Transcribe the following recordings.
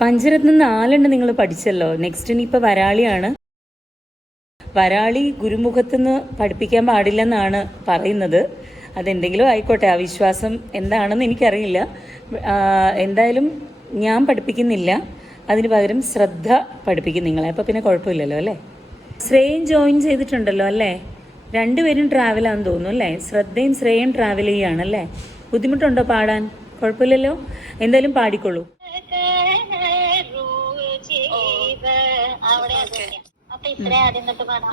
പഞ്ചരത്നം 4 നിങ്ങൾ പഠിച്ചല്ലോ. നെക്സ്റ്റ് ഇനിയിപ്പോൾ വരാളിയാണ്. വരാളി ഗുരുമുഖത്തുനിന്ന് പഠിപ്പിക്കാൻ പാടില്ലെന്നാണ് പറയുന്നത്. അതെന്തെങ്കിലും ആയിക്കോട്ടെ, ആ വിശ്വാസം എന്താണെന്ന് എനിക്കറിയില്ല. എന്തായാലും ഞാൻ പഠിപ്പിക്കുന്നില്ല, അതിന് പകരം ശ്രദ്ധ പഠിപ്പിക്കും നിങ്ങളെ. അപ്പോൾ പിന്നെ കുഴപ്പമില്ലല്ലോ അല്ലേ. ശ്രേയൻ ജോയിൻ ചെയ്തിട്ടുണ്ടല്ലോ അല്ലേ. രണ്ടുപേരും ട്രാവലാന്ന് തോന്നുന്നു അല്ലേ. ശ്രദ്ധയും ശ്രേയൻ ട്രാവൽ ചെയ്യുകയാണല്ലേ. ബുദ്ധിമുട്ടുണ്ടോ പാടാൻ? കുഴപ്പമില്ലല്ലോ, എന്തായാലും പാടിക്കൊള്ളൂ.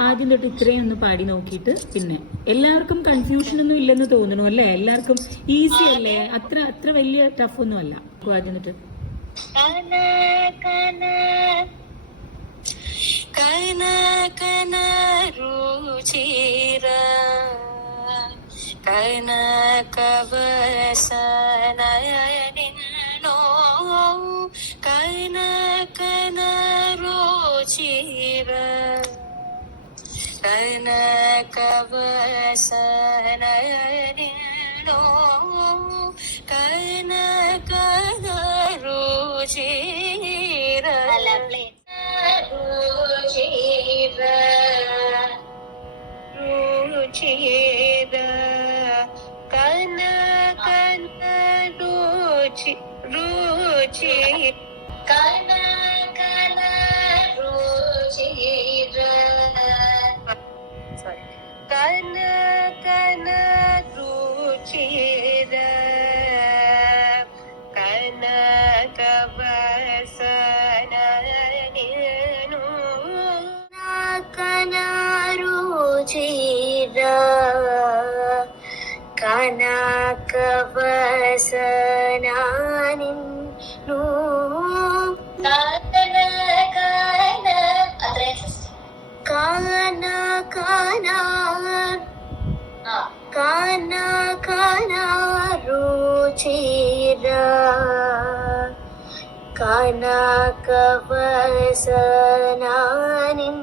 ആദ്യം തൊട്ട് ഇത്രയും ഒന്ന് പാടി നോക്കിയിട്ട് പിന്നെ എല്ലാവർക്കും കൺഫ്യൂഷൻ ഒന്നും ഇല്ലെന്ന് തോന്നുന്നു അല്ലേ. എല്ലാവർക്കും ഈസി അല്ലേ, അത്ര വലിയ ടഫ് ഒന്നും അല്ല. ആദ്യം തൊട്ട് കനകവസനാനിൻ